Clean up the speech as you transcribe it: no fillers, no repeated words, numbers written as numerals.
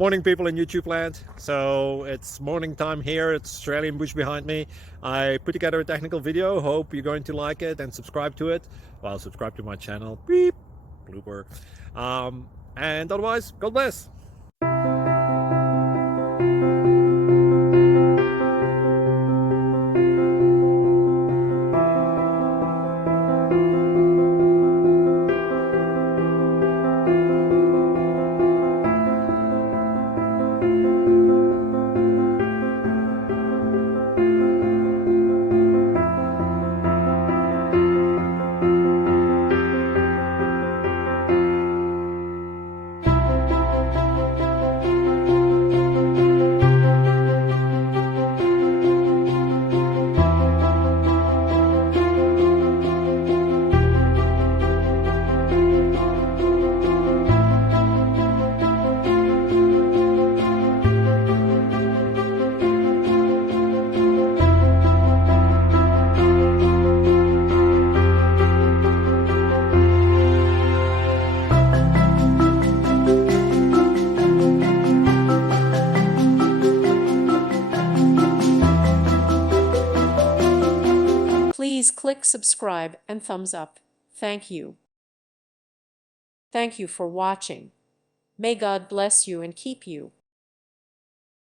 Morning, people in YouTube land. So it's morning time here. It's Australian bush behind me. I put together a technical video. Hope you're going to like it and subscribe to it. Well, subscribe to my channel. Beep. Blooper. And otherwise, God bless. Please click subscribe and thumbs up. Thank you. Thank you for watching. May God bless you and keep you.